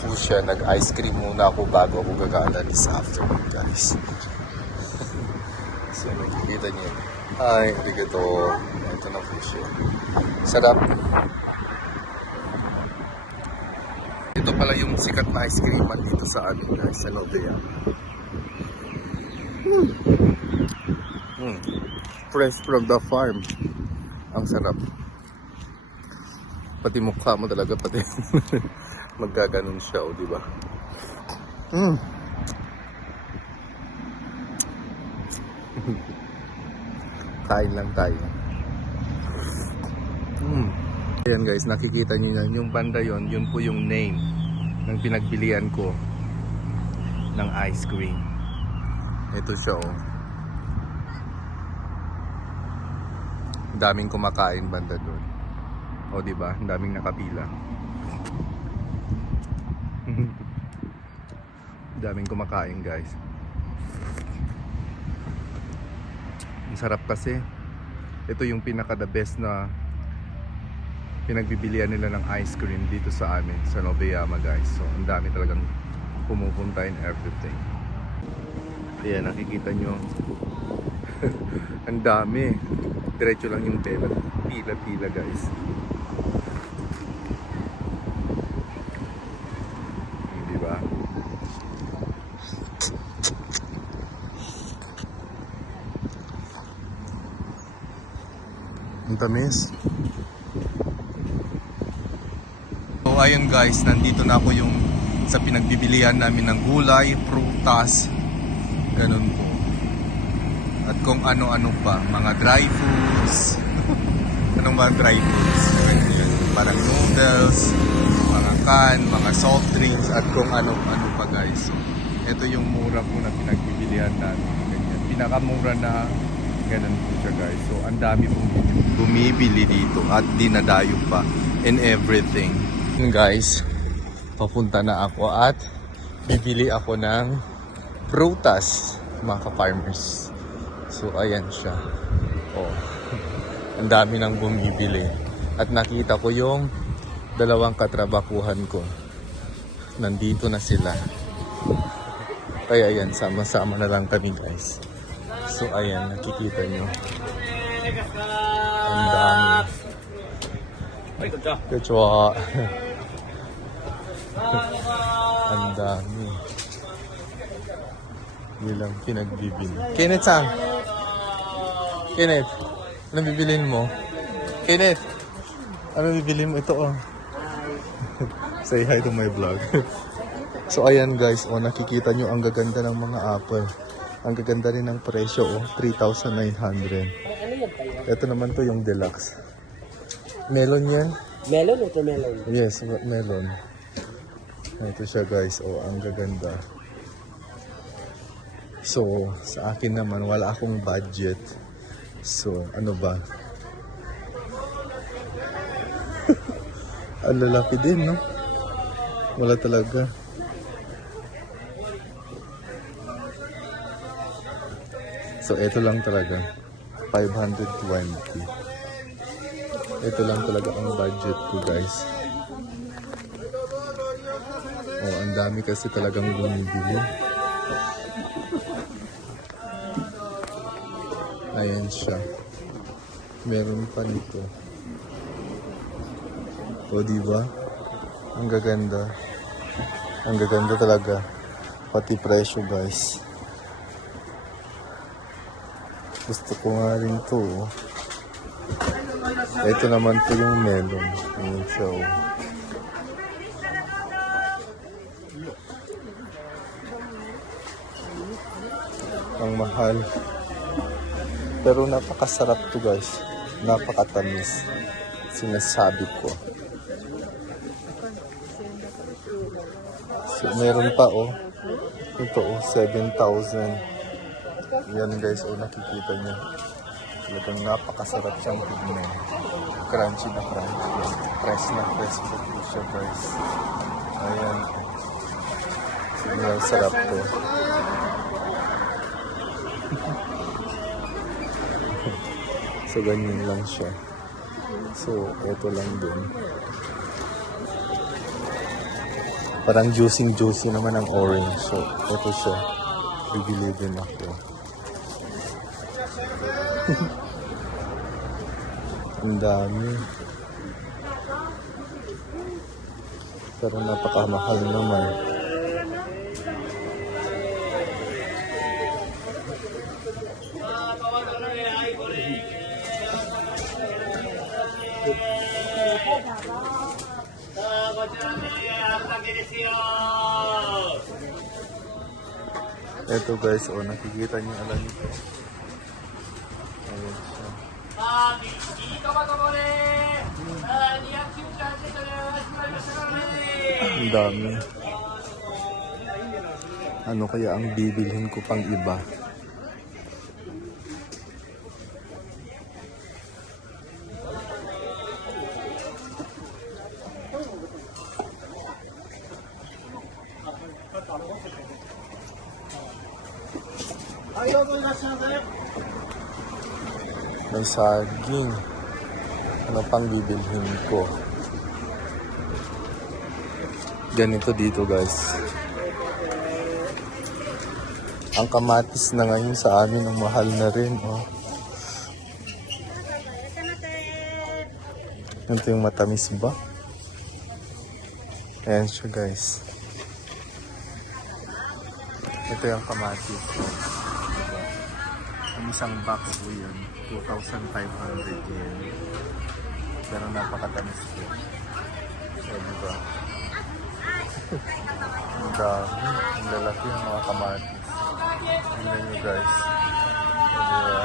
po siya. Nag-ice cream muna ako bago ako gagala this afternoon, guys. So, nakikita niyo. Ay, arigato. Ito na po siya. Sarap. Ito pala yung sikat na ice cream dito sa atin, guys, sa Nobea. Fresh from the farm. Ang sarap. Pati mukha mo talaga, pati magkaganon siya, o diba? Kain lang tayo. Ayan guys, nakikita nyo yan. Yung banda yon, yun po yung name ng pinagbilian ko ng ice cream. Ito siya, oh. Daming kumakain banda doon. O diba? Daming nakapila. Daming kumakain, guys. Ang sarap kasi. Ito yung pinaka the best na pinagbibilian nila ng ice cream dito sa amin sa Nobeyama, guys. So ang dami talagang pumupunta in everything. Ayan, nakikita nyo. Ang dami. Diretso lang yung pila, guys. Diba? Ang tamis. So ayun guys, nandito na ako yung sa pinagbibilihan namin ng gulay, prutas, ganun po. At kung ano-ano pa, mga dry foods. Anong mga dry foods? Parang noodles, mga can, mga soft drinks, at kung ano-ano pa, guys. So, ito yung mura po na pinagbibilihan namin. Ganyan. Pinakamura na ganun po siya, guys. So, ang dami pong bumibili dito at dinadayo pa in everything. Guys, papunta na ako at bibili ako ng prutas, mga ka-farmers. So ayan siya. Oh. Ang dami nang bumibili. At nakita ko yung dalawang katrabakuhan ko. Nandito na sila. Kaya ayan, sama-sama na lang kami, guys. So ayan, nakikita nyo. Ang dami. Kachwa. Ang dami. Bilang pinagbibili. Kenneth-san! Kenneth, anong bibilin mo? Kenneth, anong bibilin mo? Ito, oh. Say hi to my vlog. So ayan guys, oh, nakikita nyo ang gaganda ng mga apple. Ang gaganda rin ng presyo, oh, 3,900. Ito naman to yung deluxe. Melon yan? Melon o melon? Yes, melon. Ito siya guys, oh, ang gaganda. So, sa akin naman, wala akong budget. So, ano ba? Ang lalaki din, no? Wala talaga. So, ito lang talaga. 520. Ito lang talaga ang budget ko, guys. Oh, ang dami kasi talagang bumibili. Ayan siya. Meron pa nito. O, diba? Ang gaganda. Ang gaganda talaga. Pati presyo, guys. Gusto ko nga rin to. Ito naman po yung melon. Ayan siya. Ang mahal. Pero napakasarap to, guys. Napakatamis. Sinasabi ko. So, meron pa, oh. Ito, oh, 7,000. Yan, guys, oh, nakikita niyo. Talagang napakasarap siyang tignan. Crunchy na crunchy. Fresh na fresh po siya, guys. Ayan. Sobrang sarap to. So, ganyan lang siya. So, ito lang din. Parang juicy naman ang orange. So, ito siya. Bibili din ako. Ang dami. Pero napakamahal naman. Ito guys, nakikita niyo alam nito. Ayan siya. Ang dami. Ano kaya ang bibilhin ko pang iba? May saging. Ano pang bibilhin ko? Ganito dito guys. Ang kamatis na ngayon sa amin ang mahal na rin. Oh. Ito yung matamis ba? Ayan siya guys. Ito yung kamatis. Ang isang box po yun, 2,500 yen. Pero napakatamis po. So, diba? Ang dami. Ang lalaki ng mga kamatis. Tingnan nyo guys. So, diba?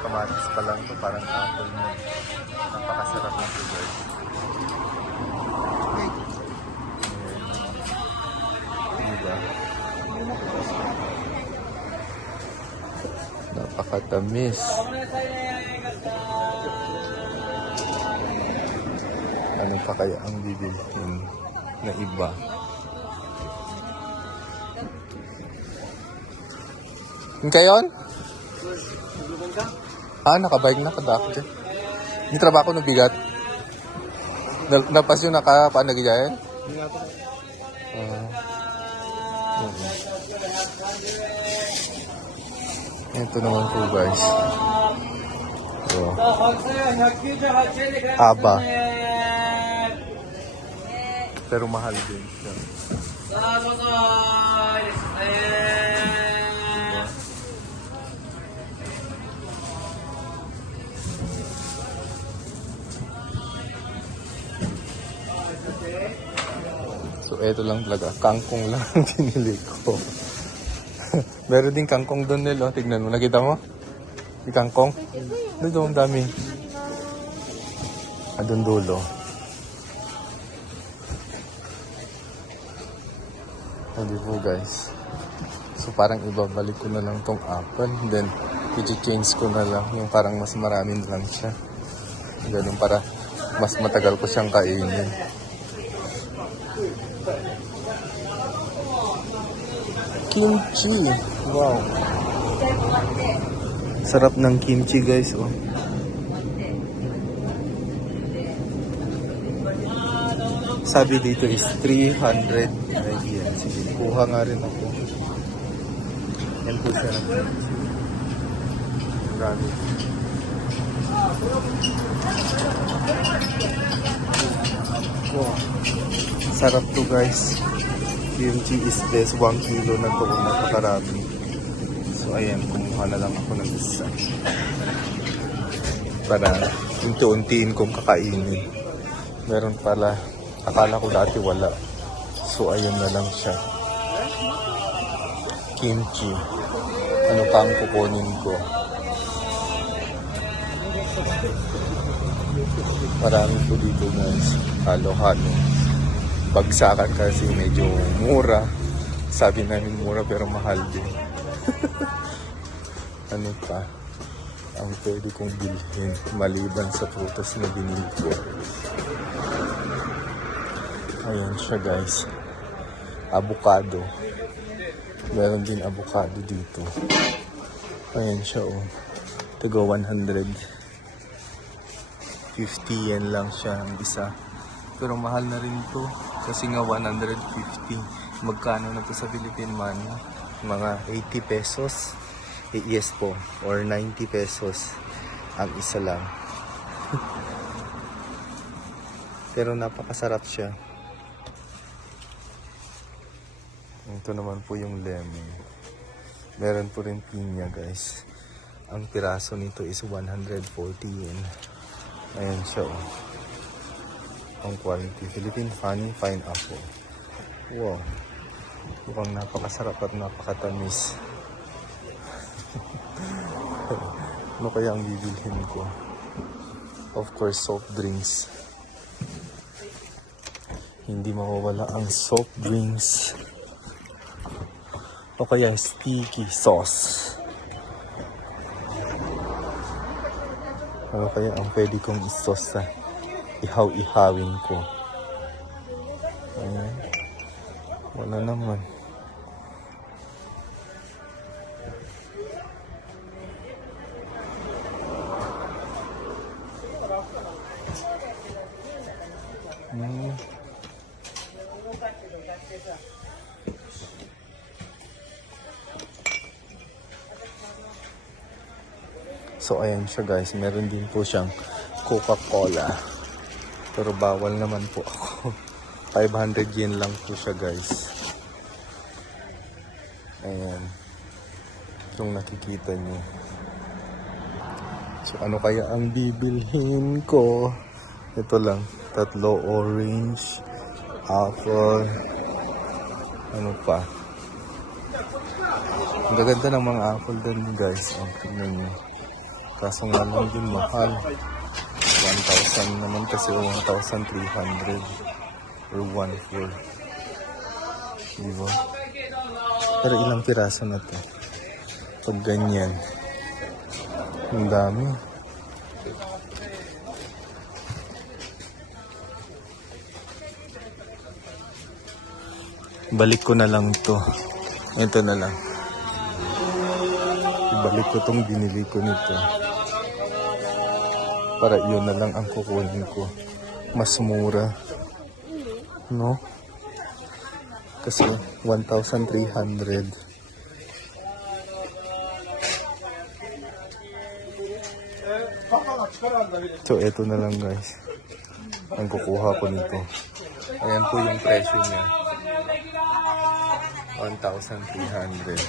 Kamatis pa lang to, parang apple na. Napakasarap na ito guys. Diba? Napakatamis. Ano pa kaya ang bibilhin na iba? Yung kayon? Nakabike na kadak dyan. Hindi trabaho ng bigat. Napas yung nakapanagyayan? Ito naman po guys. So, aba. Pero mahal din siya. So, ito lang talaga. Kangkong lang ang pinili ko. Meron din kangkong doon nila. Tignan mo. Nakita mo? Yung kangkong? Doon, dami. Doon dulo. Hindi po guys. So parang ibabalik ko na lang tong apple. Then, i-change ko na lang. Yung parang mas maraming lang siya. Ganun para mas matagal ko siyang kainin. Kimchi. Wow. Sarap ng kimchi guys. Oh. Sabi dito is 300 yen. Sige, kuha nga rin ako. Yan po siya ng kimchi. Grabe. Wow. Sarap to guys. Kimchi is best. 1 kilo na to kung napakarami. So ayan, kumuha na lang ako ng isa. Para unti-untiin kong kakainin. Meron pala. Akala ko dati wala. So ayun na lang siya. Kimchi. Ano pa ang kukunin ko? Marami po dito guys. Halo-halo. Bagsakan kasi medyo mura. Sabi namin mura pero mahal din. Ano pa ang pwede kong bilhin maliban sa prutas na binili ko? Ayan siya guys. Avocado. Meron din avocado dito. Ayan siya oh. Taga 150 yen lang siya ang isa. Pero mahal na rin to. Kasi nga 150. Magkano na to sa Philippine money? Mga 80 pesos. Yes po. Or 90 pesos. Ang isa lang. Pero napakasarap siya. Ito naman po yung lemon. Meron po rin pinya guys. Ang piraso nito is 140 yen. Ayan siya oh. Ang quality. Philippine Honey Pineapple. Wow. Mukhang napakasarap at napakatamis. Ano kaya ang bibilhin ko? Of course, soft drinks. Hindi mawawala ang soft drinks. O kaya sticky sauce. Ano kaya ang pwede kong i-sauce sa ihaw-ihawin ko? Ayan. Wala naman. So ayan siya guys, meron din po siyang Coca-Cola. Pero bawal naman po ako. 500 yen lang po siya guys. Ayan. Kung nakikita niyo. So ano kaya ang bibilhin ko? Ito lang, 3 orange, apple, ano pa. Ang gaganda ng mga apple din guys. Tingnan niyo. Kaso nga lang din mahal. 1,000 naman kasi o 1,300 or 1,400. Diba? Pero ilang piraso na to? Pag ganyan. Ang dami. Balik ko na lang to. Ito na lang. Ibalik ko tong binili ko nito. Para yun na lang ang kukunin ko. Mas mura. No? Kasi 1,300. So, eto na lang guys. Ang kukuha ko nito. Ayan po yung presyo niya. 1,300.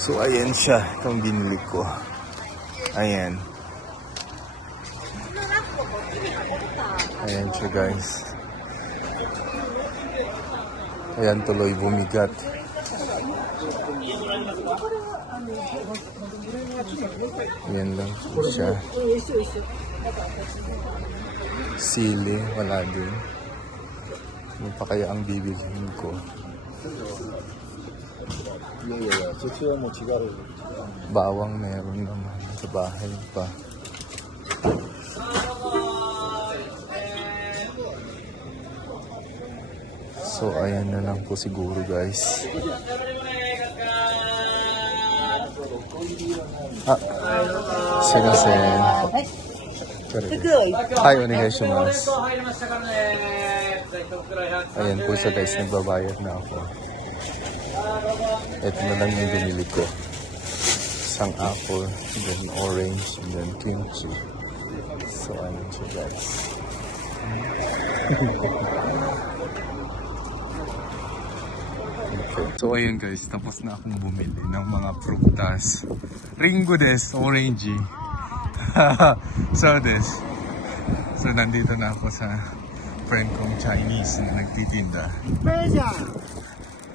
So, ayan siya. Itong binili ko. Ayan. Ayan siya guys. Ayan tuloy bumigat. Ayan lang po siya. Sili, wala din. Ano pa kaya ang bibilhin ko? Bawang meron naman sa bahay pa. So ayan na lang po siguro guys. Sumimasen. Hi, onegaishimasu. Ayan po siya guys, nagbabayad na ako. Ito na lang yung binili ko. Isang apple, then orange, and then kimchi. So ayan siya guys. Okay. So ayun guys, tapos na akong bumili ng mga prutas. Ringo des, orange. So des. So nandito na ako sa friend kong Chinese na nagtitinda.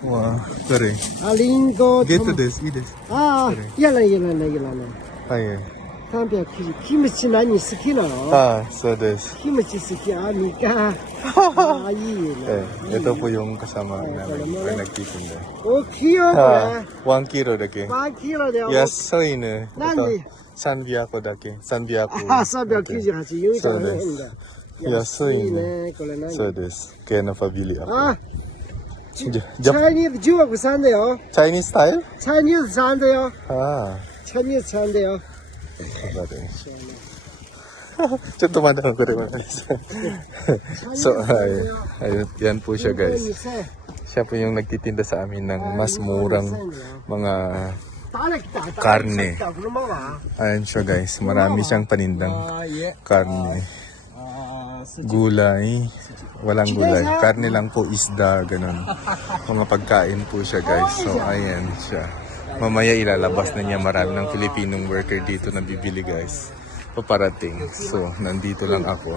Wow, sorry. Ringo. Get to this, eat this. Yala. Hi. 390キムチ何好きなの？ So this. キムチ好きみか。いいね。Ito po yung kasama namin na nagtitinda. 大きいよこれ。 1 kilo dake. 1キロで。 Yasoi ne. 何？ 300dake. 300. 398ユーザーの変だ。安いね。ねこれ何？ So this. Kaya napabili ako. チャイニーズ中国産だよ。 Chinese style? チャイニーズ産だよ。 Ah. チャイニーズ産だよ。So, tumatang ko rin guys. So, ayun, yan po siya guys. Siya po yung nagtitinda sa amin ng mas murang mga karne. Ayan siya guys, marami siyang panindang karne. Gulay, walang gulay. Karne lang po, isda, ganun. Mga pagkain po siya guys. So, ayan siya. Mamaya ilalabas na niya, marami ng Filipinong worker dito na bibili guys. Paparating. So, nandito lang ako.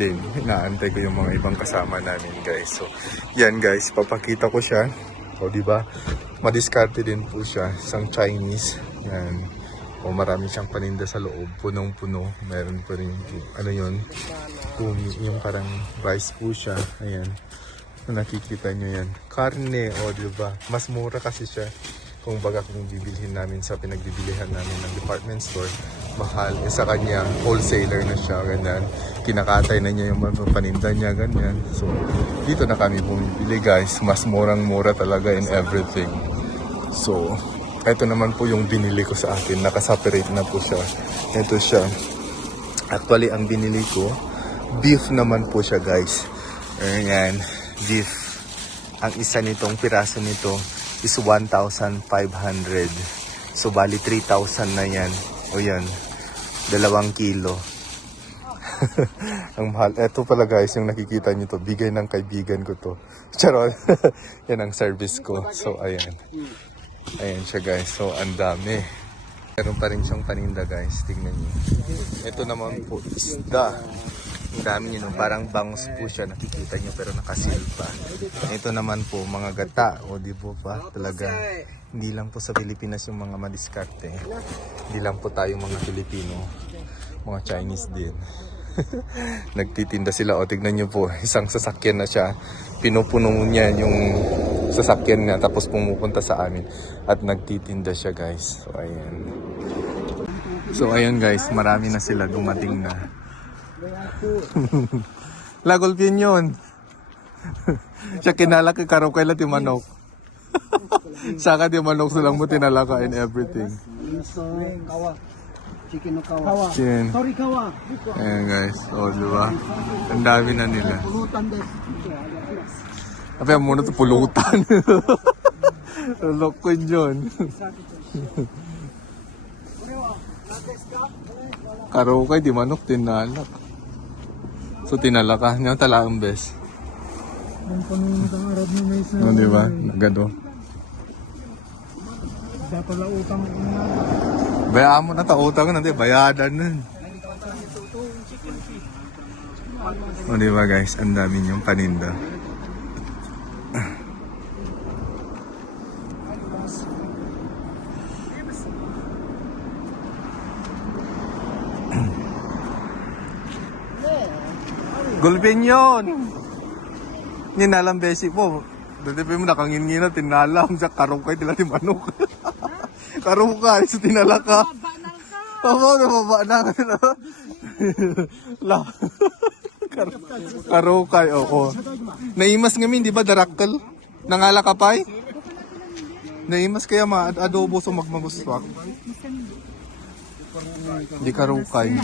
Then, inaantay ko yung mga ibang kasama namin guys. So, yan guys, papakita ko siya. O, di ba? Madiskarte din po siya. Isang Chinese. Yan. O, marami siyang paninda sa loob. Punong-puno. Meron pa rin, ano yun? Yung parang rice po siya. Ayan. Nakikita nyo yan. Karne, o, di ba? Mas mura kasi siya. Kung baga kung bibilhin namin sa pinagbibilihan namin ng department store, mahal. Sa kanya, wholesaler na siya, ganyan. Kinakatay na niya yung mga paninda niya, ganyan. So, dito na kami bumibili guys. Mas murang-mura talaga in everything. So, ito naman po yung binili ko sa akin. Nakaseparate na po siya. Ito siya. Actually, ang binili ko, beef naman po siya guys. Ayan, beef. Ang isa nitong piraso nito is 1,500. So, bali 3,000 na yan. O yan, 2 kilo. Ang mahal. Ito pala guys, yung nakikita nyo to. Bigay ng kaibigan ko to. Charot. Yan ang service ko. So, ayan. Ayan siya guys. So, ang dami. Meron pa rin siyang paninda guys. Tingnan nyo. Ito naman po, isda. Ang dami nyo, parang bangus po siya, nakikita nyo, pero nakasil pa. Ito naman po, mga gata, o di po pa, talaga. Hindi lang po sa Pilipinas yung mga madiskarte. Hindi lang po tayo mga Pilipino, mga Chinese din. Nagtitinda sila, o tignan nyo po, isang sasakyan na siya. Pinupuno niya yung sasakyan niya, tapos pumupunta sa amin. At nagtitinda siya guys. So ayan. So ayan guys, marami na sila, dumating na. Lagolpin yun. Siya kinalaki karo kailan ti manok. Saka ti manok silang mo tinalaka and everything. Chicken no kawa. Chicken. Sorry kawa. Ayan guys. O diba? Ang dami na nila. Pulutan des. Apa muna ito pulutan. Lokon yun. Karo kay di manok tinalak. So tinalaka niya talaang bes. Ang panunod arad mo may isa. O diba? Nagado. Dapat la utang na. Bayaan mo na ta utang na di bayadan nun. O diba guys, ang dami niyong paninda. Gulpin yun! Ninalang basic po. Dati pa mo nakangin-ngina, tinalam sa karukay, tila ti manok. Karukay, sa tinalaka. Oo, nababa na ka na. Karukay, oo. Naimas ngamin, di ba, darakkel? Nangala ka pa eh? Naimas kaya ma-adobo so magmaguswak. Di karukay.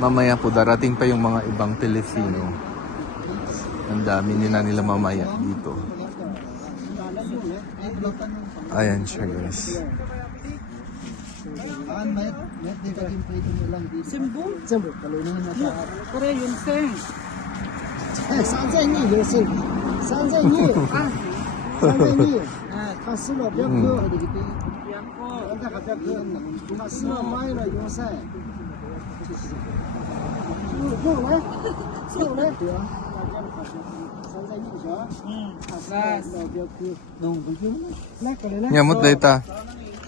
Mamaya po darating pa yung mga ibang Pilipino. Ang dami nila mamaya dito. Ayan siya guys. Sembo. Kalau ini nata. Kore yun seng. 3,200有剩，3,200啊，3,200，他死了不要割，现在还不要割，他死了卖了有剩，肉来，肉来，对啊，3,200是吧？他死了不要割，弄不行，来过来来， Nyamot dayta.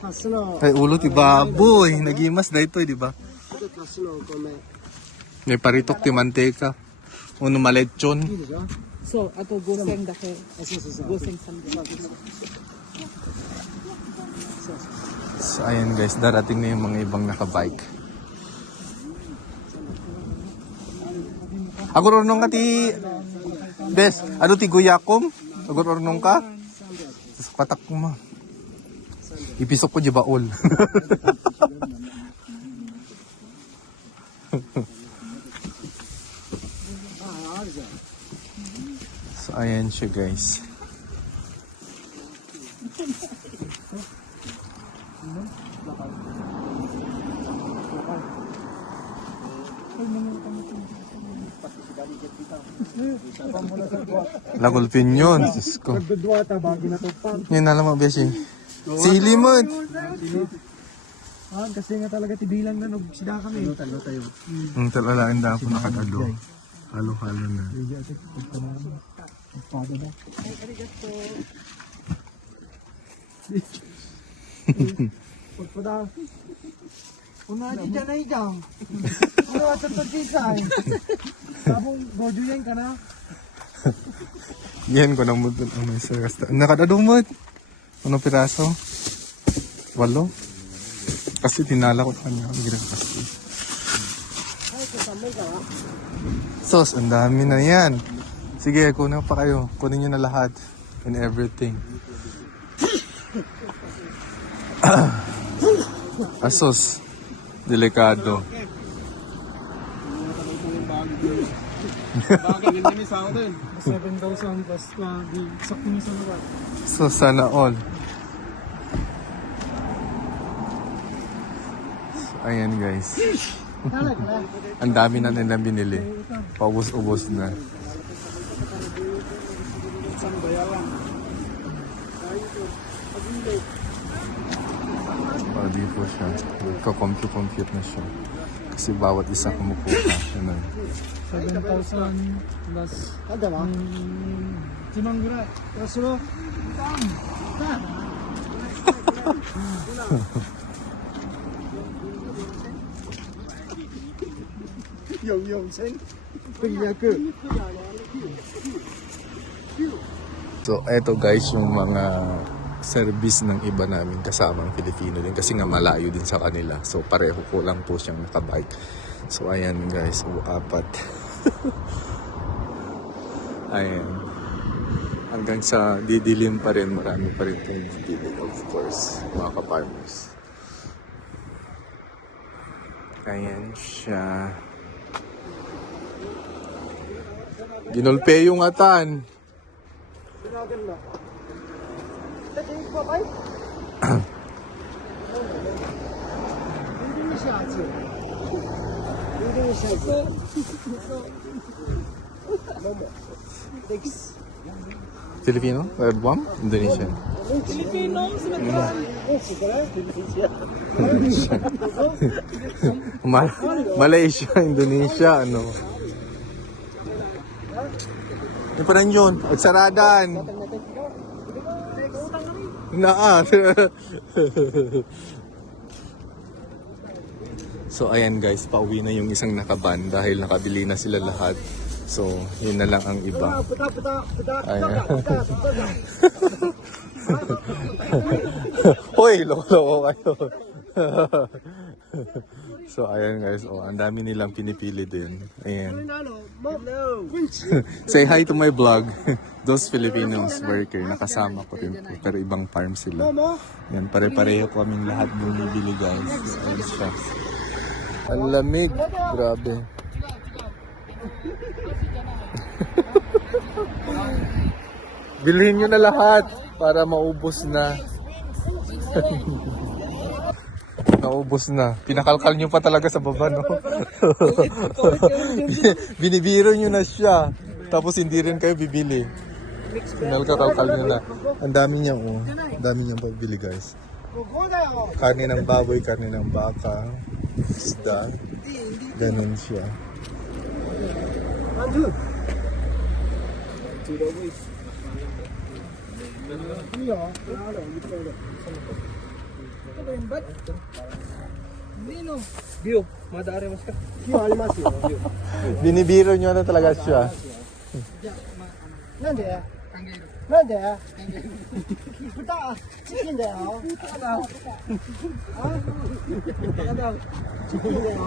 他死了， Ay ulo ti baboy. Nagimas dayto, di ba? 他死了过来， May paritok ti mantika. Uno malechon. 是吧？ So, ato goseng dake. 是， Goseng sandal. So ayan guys, darating na yung mga ibang nakabike. Ako ron nung ti Des, ano ti guyakom? Agor-ornong ka? Tapos patak ko ma. Ipisok ko di baol. So, ayan siya guys. Lagulpin yun. Diyos ko. Nagdudwa ta bagi na to pa. Yan na lang mga beshi. Sili mo. Ah, kasi nga talaga tibilang na sida kami. Talo tayo. Talalaan na ako nakatalo. Halo-halo na. Pada na. Pagpada. Una di dyan ay dyan. Ano ato to chisay? Sabong gojuyen ka na. Yan ko na mo dun. May sarasta. Nakadadumot. Ano piraso? 8. Kasi tinala ko kanya. Kasi. Sos, ang dami na yan. Sige, kunin pa kayo. Kunin nyo na lahat. And everything. Asos. Delikado. 7,000 plus di sakto sa lugar. So, sana all. So, ayan guys. Ang dami na nilang binili. Paubos-ubos na. Pwede po siya. Magka-compute na siya. Kasi bawat isa kumukuha. Ganun. 7,000 plus. Ada ba? 1万ぐらい。安ろ。用千。300。 So, eto guys yung mga service ng iba namin kasamang Filipino din kasi nga malayo din sa kanila. So, pareho ko lang po siyang nakabike. So, ayan guys. So, 4. Ayan. Hanggang sa didilim pa rin. Marami pa rin itong didilim, of course. Mga ka-farmers. Ayan siya. Ginulpe yung atan. Filipino? Red bomb? Indonesian? Filipino, Malaysia, Indonesia, ano? Yung pa rin yun, at saradan. So ayan guys, pauwi na yung isang nakaban dahil nakabili na sila lahat. So yun na lang ang iba. Ayan. Hoy, loko-loko kayo. So ayan guys, oh, ang dami nilang pinipili din. Ayan. Say hi to my vlog. Those Filipinos worker, nakasama ko rin po, pero ibang farm sila. Yan, pare-pareho ko kaming lahat bumibili guys. Ayan siya. Ang lamig, grabe. Bilhin nyo na lahat para maubos na. Naubos na. Pinakalkal nyo pa talaga sa baba, no? Binibiro nyo na siya. Tapos hindi rin kayo bibili. Pinalkalkal nyo na. Ang dami niya, oh. Ang dami niyang pagbili, guys. Karne ng baboy, karne ng baka, isda. Ganun siya. Binibiro nyo na talaga siya. なんでなんで豚チキンだよチキンだよ